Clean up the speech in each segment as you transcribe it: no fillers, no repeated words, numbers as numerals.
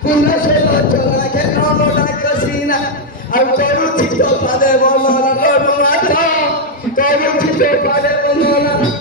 Fundasela chola che non la casina, autorucito pade bonola non mata, autorucito pade bonola.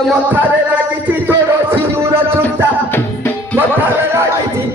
Mozzarella che ti toro si dura tutta, mozzarella che ti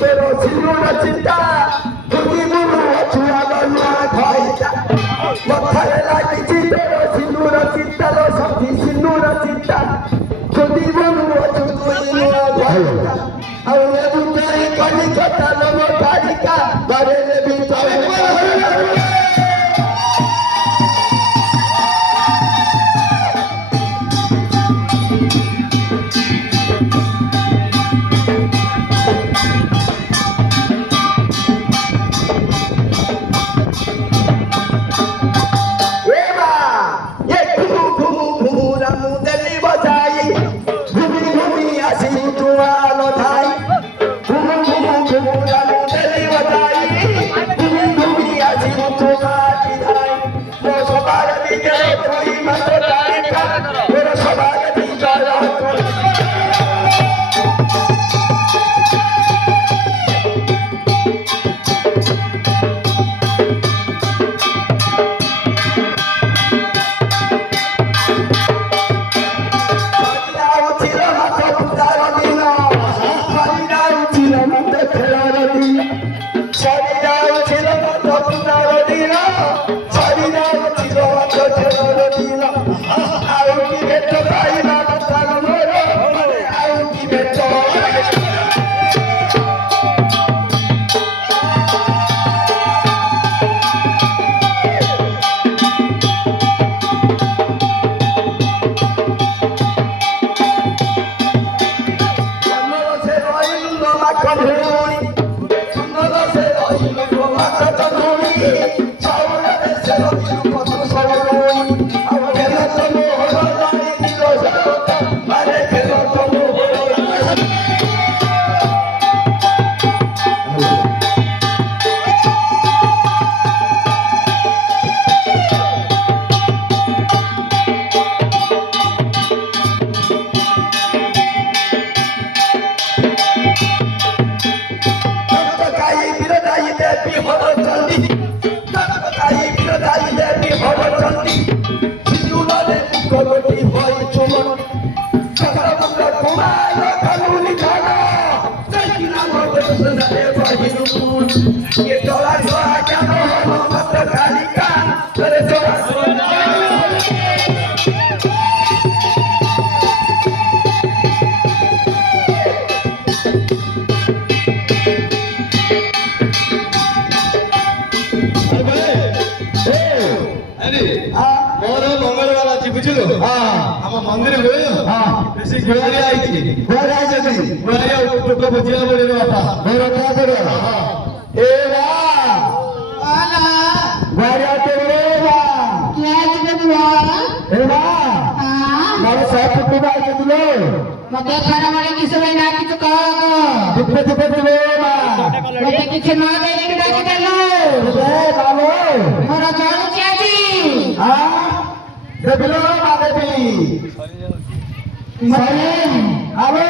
সিঁদুরে কলটি হয় চুমন সকালবেলা তোমার কানুনি খানা চাইনা মতো সজারে বাহিরুন এ তোলা তোলা কেন মাত্র খালি কান করে তোলা ମୋର ମଙ୍ଗଳବାର ଅଛି ବୁଝିଲୁ ଆମ ମନ୍ଦିରକୁ ବେଶୀ ଗୁହାରି ଆଇଛି ଗୁହାରି ଟୋକ ବୁଝିବା ପଡିବ ବାପା ए वा गाड़ी आते रे वा ए वा मारे साथ कुत्ते बाल के तुलो मते खाना वाले किसे में ना किसे कहो दुपे दुपे तुलो वा मते किसे ना दे के ना के लो ए बालो मोरा जानो चाची हां देबलो माते भी सलीम हेलो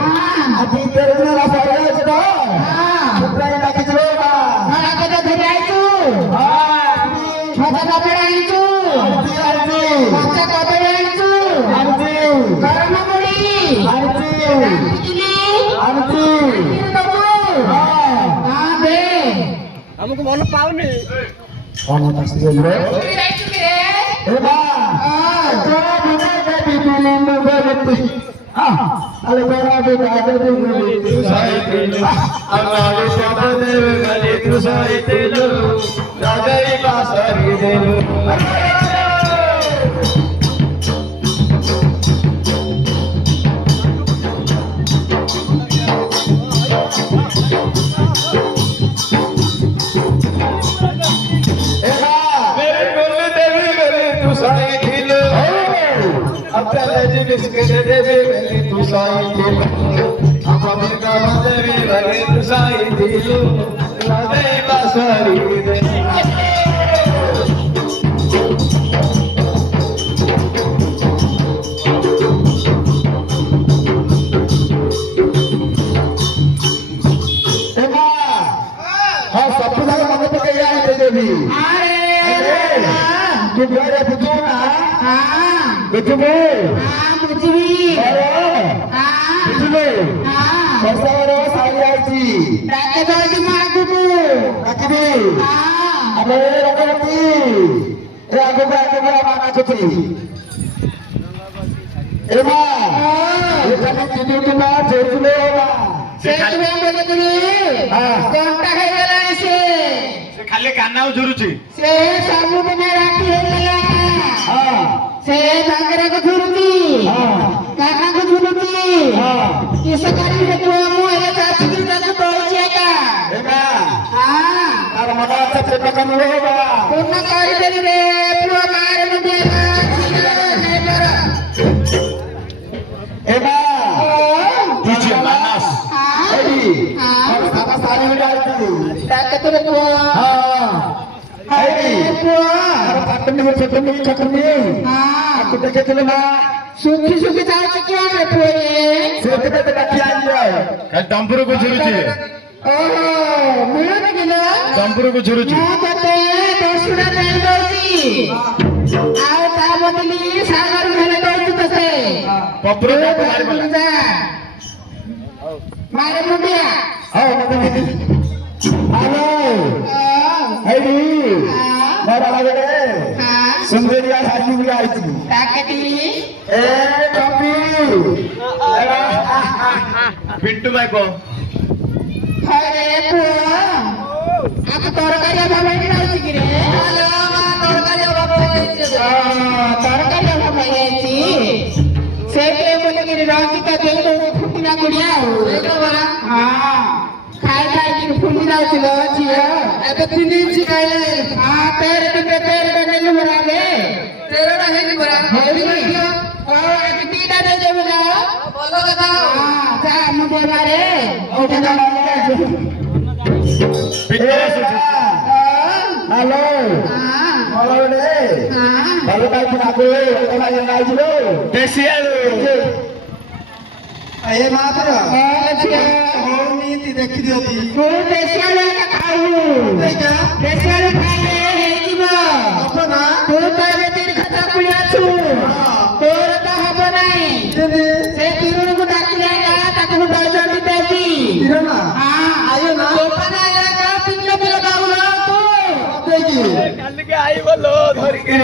हां अभी तेरे ने रास्ता है तो हां कुत्ते ना के तुलो वा मोरा के तो धरे आई तू हां मते का पड़ाई तू आरती मते का पड़ाई तू आरती गरम मुड़ी आरती किली आरती बाबू हां बे ଆମକୁ ମନ ପାଉନି कौन मस्ती है लो आई तू रे ए बा तो बिना बेबी तुले में बेबी हां अरे मेरा बेटा बेबी तू సాయితేలు అన్నాడు శబదేవి గలి తు సాయితేలు రాజై బాసరిదేలు ए बा मेरे कुल देवी गली तू साईतేలు अपने जी बिस्किट देवी गली तू साईतేలు अपने गावा देवी गली तू साईतేలు రాజై బాసరిదేలు ए बा हां सब जगह मत पे गया है देवी अरे तू घर बुझो ना हां बुझो हां मुझी अरे हां बुझो हां बरसावर सारी आई थी राके दोजी मागुबू रखबी हां अबे रखबी ए आगो माना कुछ ए मां ये कने किदु तू ना जोजुले होगा सेठ में बोले तुनी हां कोंटा है गलानी से ସେ ଖାଲି କାନାଉ ଝୁରୁଛି से साबु में राखी है गला हां से नागरा को झुरती हां काना को झुरती हां किसे करी है तू मोरे चाची की तो तोड़ का ए मां हां तार मना से पकन होगा कोना करी देली रे पुआ मार में देला नहीं करा ए मां तुझे मानस हां एडी हां हम सारा सारी में डालती ताकत रे पुआ हां अरे एडी पुआ अरे चटनी हां aku tak kena lah सुखी चाल क्या रे पुए saya kena tak kian dia ଖାଲି ଡମ୍ପୁରକୁ ଝୁରୁଛି ओहो मिलो न गिलो ଡମ୍ପୁରକୁ ଝୁରୁଛି ମୁଁ ତତେ 10 ଟା ଦେଇ ଦଉଚି ଆଉ ତା ବଦଲି ସାଗର ହେଲେ ଦଉଚି ତତେ ପପୁର ମାରିବଲା ମାରେ ମୁଣ୍ଡିଆ oh halo Heidi mara lagare sundariya haji भी आई थी ताकती ए कॉपी पिंटू भाई को अरे पुआ आप तरकारी बाबा नहीं रहती कि रे हेलो मां तरकारी बाबा तरकारी बाबा आईची सेटे बोले कि राखी का दे दो फुटिना गुड़िया हो देखो बरा हां खाई खाई कि फुटी जाउछ लो छियो एबे 3 दिन खाइले हां तेरे नहीं बरा दे तेरे नहीं कि बरा हेली गयो ओ एक तीटा दे दे बोला बोलो कथा हां जा मुझे मारे ओटे ना halo हां halo deh हां halo kai pun aku orang yang lain dulu देसियालु aye maatra अच्छा होनी थी देखी दी थी तू देसियाले का खाऊ देखा देसियाले खाइले हे जीव अपना तू तो बेतिर ତୋର ତ ହବ ନାହିଁ ସେ ତିରୁଣୀକୁ ଡାକିଲେ ତାକୁ ଡରିଛନ୍ତି ଦେବି ଦୋକାନ ପିଲା ପିଲା ବାବୁଲ କାଲିକି ଆଇବ ଲୋ ଧରିକି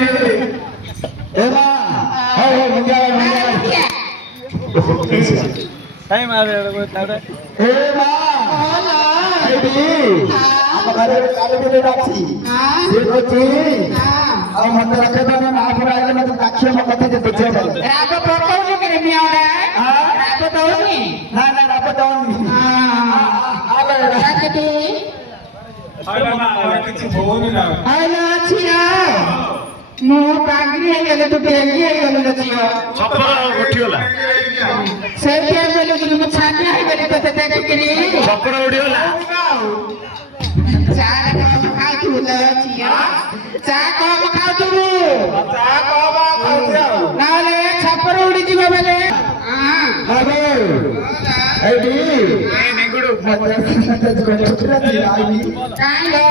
କାଇଁ ମାରେ ତାପରେ ମତେ ରଖେଇଦେବେ ମାପୁର ଆଇଲେ ମତେ ଡାକିବ ମୋ କଥା ବୁଝେଇଦେବେ ରାବ ପକଉଛୁ କି ମିଆଉଡା ରାବ ଦଉନି ନା ନା ରାବ ଦଉନି ଡାକିଟି କିଛି ହଉନି ନା ଆଇଲା ଝିଅ ମୁଁ ପାଗିରି ହେଇଗଲେ ତୁ ଡେଙ୍ଗି ହେଇଗଲୁ ନା ଝିଅ ଛପର ଉଠିଗଲା ସେଇଠି ଆସିଲୁ କି ମୁଁ ଛାନିଆ ହେଇଗଲି ତତେ ଦେଖିକିରି ଛପର ଉଠିଗଲା ଚା କମ ଖାଉଥିବୁ ଲୋ ଝିଅ ଚା କମ ଖାଉଥିବୁ ନହେଲେ ଛପର ଉଡ଼ିଯିବ ବେଲେ କାଇଁ ଲୋ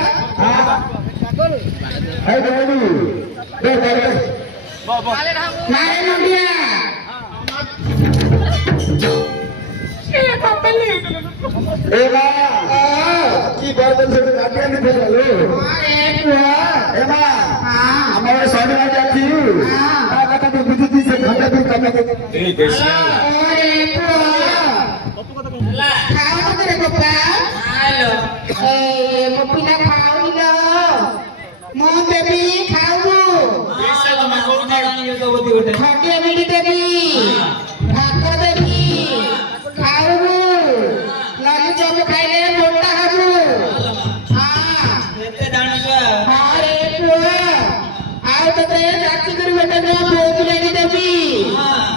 ନାଇଁ ନଣ୍ଡିଆ কি বলবেন সেটা কাটিয়ে নিতে গেল আমার সঙ্গে যাচ্ছি কথা তো বুঝেছি সে ঘন্টা দিন কথা ଖାଉଛୁ ରେ ଗୋପା ମୋ ପିଲା ଖାଉନି ମୁଁ ଦେବି ଖାଇବୁ ଖଟିଆ ମିଠି ଦେବି ଭାତ ଦେବି ଖାଇବୁ ଲଲିପପ ଖାଇଲେ ମୋଟା ହବୁ ହଁ ରେ ପୁଅ ଆଉ ତତେ ଚାକରି କରି ଗୋଟେ ନୂଆ ବୋତଲେଣି ଦେବି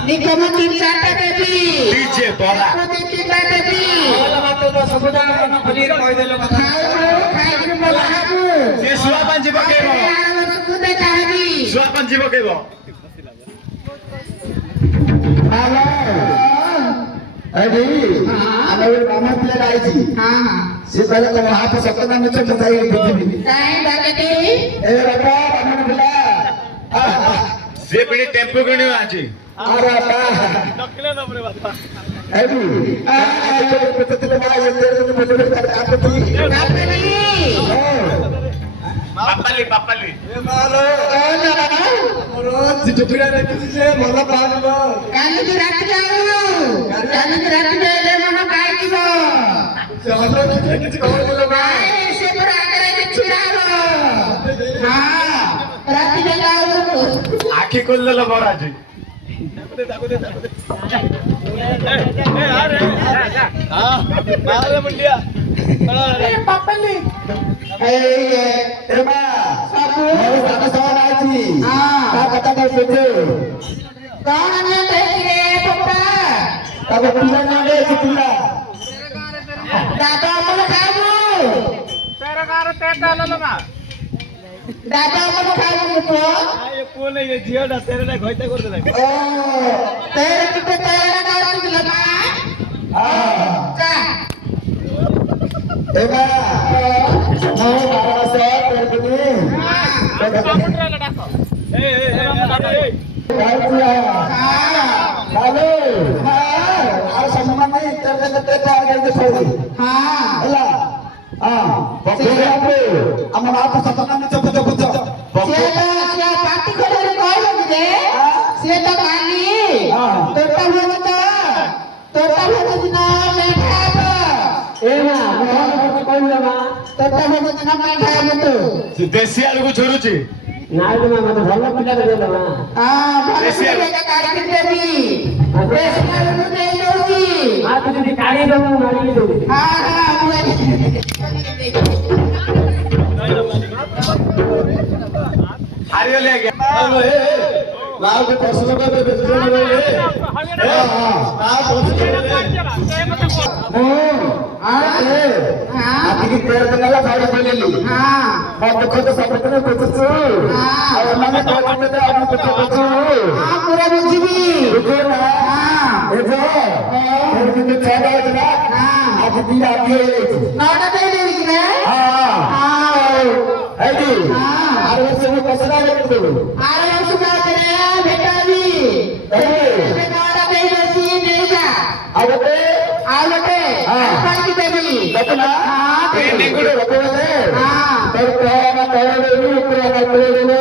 ନିଗମ 3-4ଟା ଦେବି ତିନିଟା ଦେବି ଖାଇକିରି ମୋଟା ହବୁ ଶୁଆ ପାଞ୍ଚି ପକେଇବ ଶୁଆ ପାଞ୍ଚି ପକେଇବ ଆମେ ଗୋଟେ ମାମା ପିଲାଟା ଆଇଛି ସେ କହିଲେ ତମ ହାତ ସତନା ମିଛ କଥା ବୁଝିବି କାହିଁ ଡାକଟି ଏ ବାପା ବ୍ରାହ୍ମଣ ପିଲା ସେ ପିଢି ଟେମ୍ପୁ କିଣିବ ଆଜି ଆରେ ବାପା ଏଇଠି ପାପାଲି ପାପାଲି ଭଲ ପାଇବ କାଲିକି ରାତି ଯାଉ କାଲିକି ରାତି ଯାଇଲେ ମନ ପାଇଯିବ କିଛି କହିଦେଲ ସେ ପୁରା ଆଗରେ ଛିଡା ହବ ରାତିରେ ଯାଉ ଆଖି ଖୋଲିଦେଲ ବର ଆଜି ପାପାଲି କଣ ନିଅ ଦେଖିରେ ପପା ଦାଦା ଅମଲ ଖାଇବୁ ଦାଦା ଅମଲ ଖାଇବୁ ପୁଅ ପୁଅ ନେଇ ଝିଅଟା ତେରଟା ଘଇତା କରିଦେଲା ତେର ଟିକେ ତେରଟା କରୁଛୁ ମା ଯା ଆମ ମା ତ ସତନା ମିଛ ବୁଝ ବୁଝ ପାଟି କରି କହିବ କି ସିଏ ତ କାଲି ତୋଟା ଭୋଗ ଦିନ ମେଣ୍ଢା ହବ ତୋଟା ଭୋଗ ଦିନ ମେଣ୍ଢା ହବ ତୁ ଦେଶୀ ଆଳୁକୁ ଝୁରୁଛି ଭଲ ପିଲାଟା ଦେଲ ମା ଦେଶୀ ଆଳୁ କାଢିକି ଦେବି ଦେଶୀ ଆଳୁ ଦେଇ ଦଉଛି କାଢି ଦବୁ ମାରିକି ଦବୁ ହାରିଗଲି ଆଜ୍ଞା ଲାଉକୁ ପ୍ରଶ୍ନ କରିବେ ଆଜିକି 13 ଦିନ ହେଲା ଶାଢୀ ଖୋଲିଲି ମୋ ଦୁଃଖ ତ ସବୁଦିନ ବୁଝୁଛୁ ଆଉ ଏମାନେ କହୁଛନ୍ତି ଆମେ ଦୁଃଖ ବୁଝୁ ପୁରା ବୁଝିବି ବୁଝୁ ନା କିନ୍ତୁ 6ଟା ହେଇଥିଲା ଆଜି 2ଟା ଅଧିକ ହେଇଯାଇଛି 9ଟା ଦେଇଦେବି କି ନା ଏଇଠି ଆର ବର୍ଷ ମୁଁ 10ଟା ଦେଇଦେବୁ ଆର ବର୍ଷ ଭେଟା তুমি কারা দেই বেশি নেই যা আগতে আলতে পাঁচটি দেবি দেখনা হ্যাঁ এই গুলো রকমে হ্যাঁ তোর কোনা তোরে উপরে করে দিলে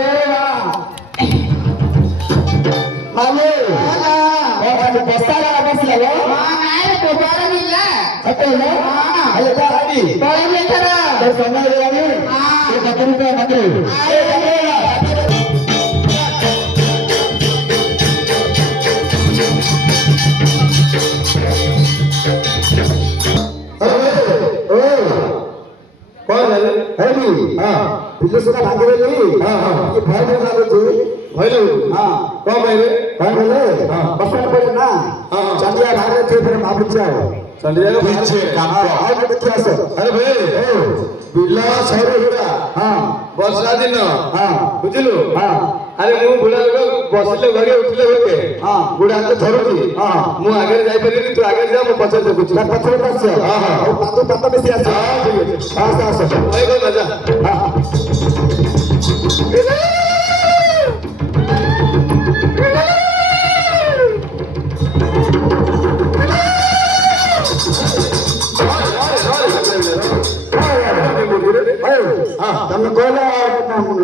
মামু হ্যালো বস্তারা বসলো নাই তো বড় নিলা అట్టేనా అయ్యో అది বড় লেখারা তোর সময় লাগে হ্যাঁ ఏ కథంతో నాకు कौन है హరి हाँ పిల్ల సునా భాగవలి ఈ భయం లాగుతు भैलो कौन भैले భాగవలి हाँ। బస్సు పడినా हाँ। చంద్ర భాగవత చేపర మాపుచావు संजय का पीछे ఆవు కియాస अरे भाई बिल्ला सौरे हुआ హా वर्षा दिन హా बुझलु హా अरे मु बुढ़ा लोग बसिले घरे उठले होके हाँ। बुढ़ा के धरुची हाँ। मु आगे जाई परिनी तू आगे जा मु पछे देखुची నా పచ్చడి పచ్చ हाँ, हाँ। ଆଉ పాత పాత బెసి ఆస हाँ ठीक है ఆస ఆస भाई को मजा హా ତମେ କହିଲ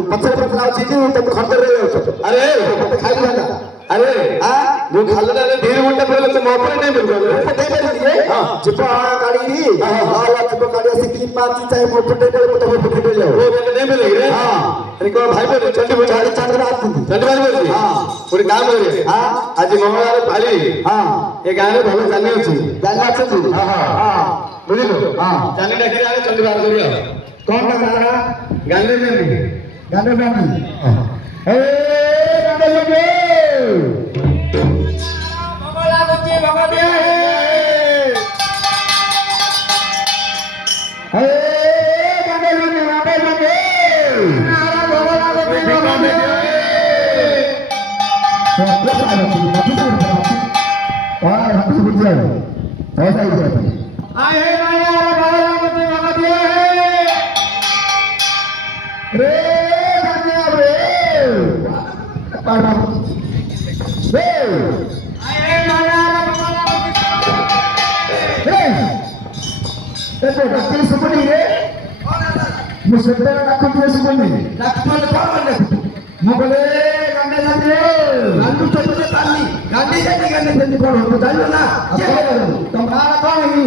ପଛରେ ପଛରେ ଅଛି ଯେ ତମେ ଖର୍ଚ୍ଚରେ ଯାଉଛ अरे ମତେ ଖାଇବୁ ନା अरे ଆ मु खाले डाले धीर मुंडा पहले तो मोपरे नहीं मिल गए ଦେଇପାରିବି ଯିବ ଗାଡି ହେଲା ଯିବ ଗାଡି ଆସି କ୍ଲିପ ମାରୁଛି ଚାहे ମୋ ପଟେ ମତେ ମୋ ପଟେ वो ଯାଉ मैंने नहीं मिले रे हाँ। अरे कौन भाई बोले चंडी बोले ଗାଡି ଚାନ୍ଦରେ ଆସୁଛନ୍ତି चंडी भाई बोले हाँ। पूरी काम करे हाँ। आज मंगलवार पाली ହଁ ये गाने भलो जाने अछि ଜାଣି ଅଛନ୍ତି हाँ हाँ ହଁ बुझिलो हाँ। जाने डाकी आले चंडी बाहर करियो କଣ ଗାନା गाने में नहीं ଗାନା ବାନି ଏ ଗାନା ଲगे বাবা লাগুছি বাবা দিয়ে ଏ ଗାନା ଲगे ବାବା ଲগে বাবা লাগুছি বাবা দিয়ে আয় হে মায়া বাবা লাগুছি বাবা দিয়ে আয় হে মায়া বাবা লাগুছি सुपनी रे मुझे सुपनी লক্ষ্মণ কোন ମୁଁ କହିଲେ ଗାଣ୍ଡେ ଗାଣ୍ଡେ ଗାଣ୍ଡୁ ଚୋଟରେ ପାନି ଗାଣ୍ଡି ଗାଣ୍ଡି ଗାଣ୍ଡି ସେମିତି କଣ ହବ ଜାଣିଲ ନା ତମ ନାଁ କଣ କି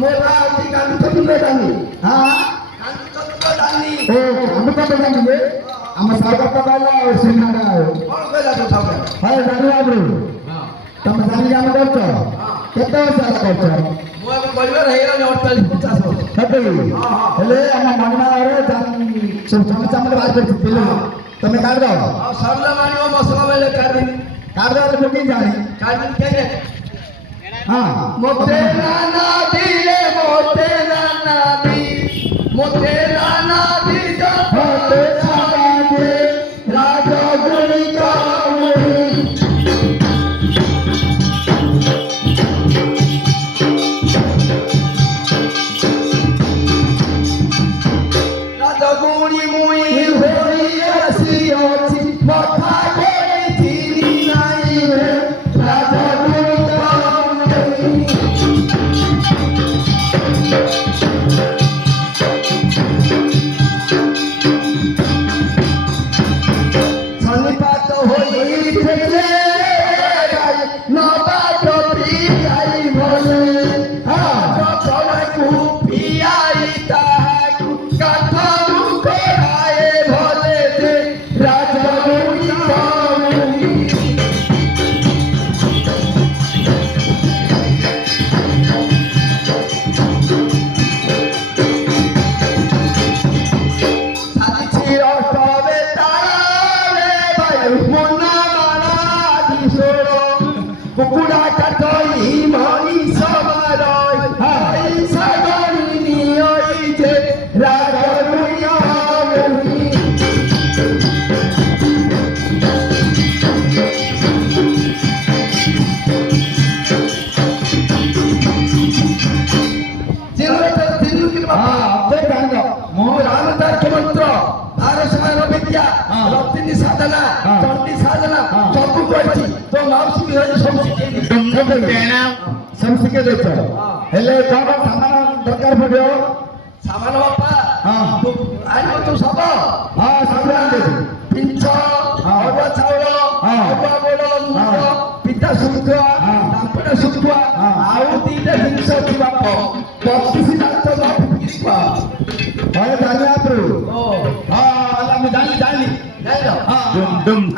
ମୋ ନାଁ ଅଛି ଗାଣ୍ଡୁ ଚୋଟରେ ଜାନି ହଁ ଗାଣ୍ଡୁ ଚୋଟରେ ଜାନି ଓ ଆମେ ତ ଜାଣିବେ ଆମ ସାଗର ତ କହିଲା ଆଉ ସିନାଟା କଣ କହିଲା ତ ସାଗର ହଏ ଜାଣି ବାବୁ ତମେ ଜାଣି ଜାଣି କରୁଛ କେତେ ବର୍ଷ ହେଲା କରୁଛ ମୁଁ ଏବେ ପରିବାର ହେଇଗଲାଣି 48-50 ବର୍ଷ ସତେ ହେଲେ ଆମ ମଣିମାରେ ସବୁ ଜମି ଚାମରେ ବାହାର କରିଛି ପିଲା ତମେ କାଢି ଦବ ଆଉ ସରିଲା ମାଣିବ ମସଲା ବେଲେ କାଢି କାଢି ଦବ ମୁଁ କେମିତି ଜାଣି କାଢି କେନେ ହଁ ମୋତେ ନାନା ଦିରେ ମୋତେ ନାନା ଦି ମୋତେ ନାନା ଦି होते समाजे राजा गुणी कामुनी রাজা গুণি মুই होई ऐसी होती মাথা করে চিনি নাই राजा गुणी कामुनी ରତିନି ସାଧନା ହଁ। ଚଣ୍ଡୀ ସାଧନା ହଁ। ସବୁ କରିଛି ତୋ ମାଉସୀ ବି ହଉଛି ସବୁ ଶିଖେଇଛି ସବୁ ଶିଖେଇ ଦେଇଛ ହେଲେ କଣ ସାମାନ ଦରକାର ପଡିବ ସାମାନ ବାପା ହଁ। ତୁ ଆଣିବ ତୁ ସବ ହଁ ସବୁ ଆଣିଦେବି ପିଞ୍ଚ ହଁ। ଅରୁଆ ଚାଉଳ ହଁ। ଅରୁଆ ଗୋଡ଼ ମୁଗ ହଁ। ପିଠା ଶୁଖୁଆ ହଁ। ଦାମ୍ପଡ଼ ଶୁଖୁଆ ହଁ। ଆଉ ଦିଟା ଜିନିଷ ଅଛି ବାପ 32 ମାସ ବିକ୍ରି କର ହଏ ଜାଣିଆପ୍ରୁ ଓ ହଁ ହେଲା ମୁଁ ଜାଣିଲି ଜାଣିଲି ଜାଣିଲ ହଁ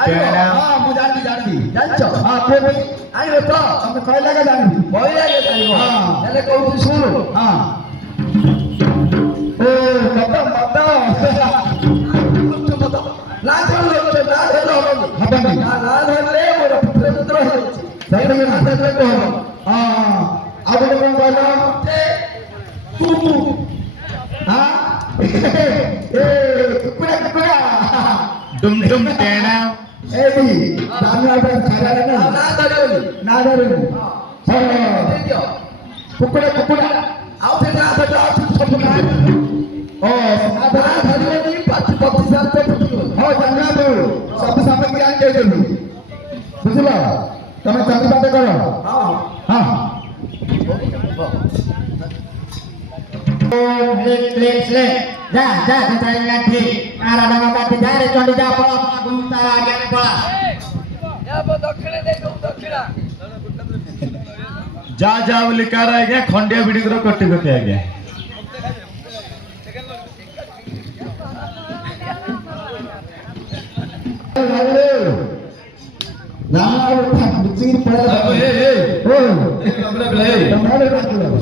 ଆଣିବ ହଁ ମୁଁ ଜାଣିଲି ଜାଣିଲି ଜାଣିଛ ହଁ କେବେ ଆଣିବ ତ ତମେ କହିଲା କେ ଜାଣିଲି ବଇଲାରେ ଜାଣିବ ହଁ। ହେଲେ କହୁଛି ଶୁଣୁ ହଁ ଓ ମଦ ମଦ ନା କଣ ଲକ୍ଷ ନା ଧରଲେ ହବନି ହବନି। ନା ଧରଲେ ମୋର ପୁତ୍ର ପୁତ୍ର ହେଉଛି ସତରେ ନା ନା? ଧରଲେ ହବନି ହଁ ଆଉ ଗୋଟେ କଣ କହିଲ ତୁ ହଁ ଏ କୁକୁଡ଼ା କୁକୁଡ଼ା ଏଇ ଜାଣିବା ଖାଇବାରେ ନା ନା ଧରିବନି ନା ଧରୁନି ହଁ ଦେଇଦିଅ କୁକୁଡ଼ା କୁକୁଡ଼ା ଆଉ ଥରେ ନା ଧରିଲେ ଆଉ ଥରେ ସବୁ ନା ଓ ନା ଧରିବନି ପାଟି ପତି ସାତ ଫୁଟିବନି ହଁ ଜାଣିବା ସବୁ ସାମଗ୍ରୀ ଆଣି ଦେଇଛନ୍ତି ବୁଝିଲ ତମେ ଚାଲିବାଟେ କର ହଁ ହଁ ଯା ଯା ସେଠାରେ ଲାଠି ଆରା ଡଙ୍ଗା କାଟି ଯା ରେ ଚଣ୍ଡୀ ଯା ପଳା ପଳା ଘୁମତା ଆଗରେ ପଳା ଦକ୍ଷିଣ ଦେଇଦଉ ଦକ୍ଷିଣ जा जा बोली कह रहा है क्या खंडिया बिड़ी करो कट्टी कट्टी आ गया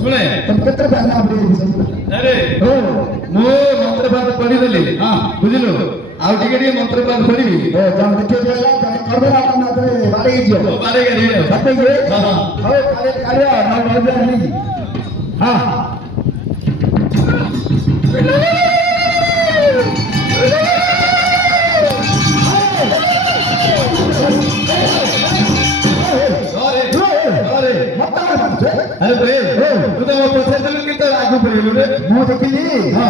ଶୁଣେ ଆରେ ମୁଁ ମନ୍ତ୍ରପାଠ ପଢିଦେଲି ବୁଝିଲୁ ଆଉ ଟିକେ ଟିକେ ମନ୍ତ୍ରପାଠ ପଢିବି अरे भाई तू तो वो पछे चलू कि तो आगू पड़ेलु रे ମୁଁ ଦେଖିଲି ହଁ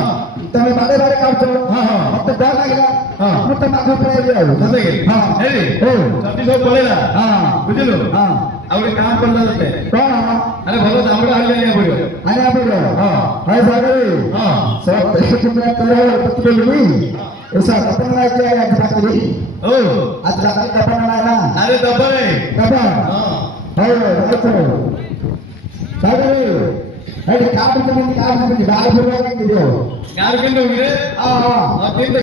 ତମେ ବାଡେ ବାଡେ କାଟୁଛ ହଁ ହଁ ମତେ ଡର ଲାଗିଲା ହଁ। ମୁଁ ତମ ଆଗକୁ ପଳେଇଲି ଆଉ ସତେ କି ହଁ ହେରି ଓ ଛାତି ସବୁ ପଳେଇଲା ହଁ ବୁଝିଲୁ ହଁ ଆଉ ଗୋଟେ କାମ କଲା ତତେ କଣ ଆରେ ଭଲ ଚାମଡ଼ା ଆଣିଲେ ଆଣିବାକୁ ପଡିବ ଆଣିବା ପଡିବ ହଁ ହାय ସାଗରୀ ହଁ सब तुम्हें तेरा प्रतिबंधी ऐसा कपड़ा है क्या आज रात्रि ओ आज रात्रि कपड़ा है ना अरे दबाए कपड़ा हाँ है अच्छा सागरी है काट तुम काट तुम बाहर फिरवा के दियो कार किंद होगी रे हां हां हाँ किंद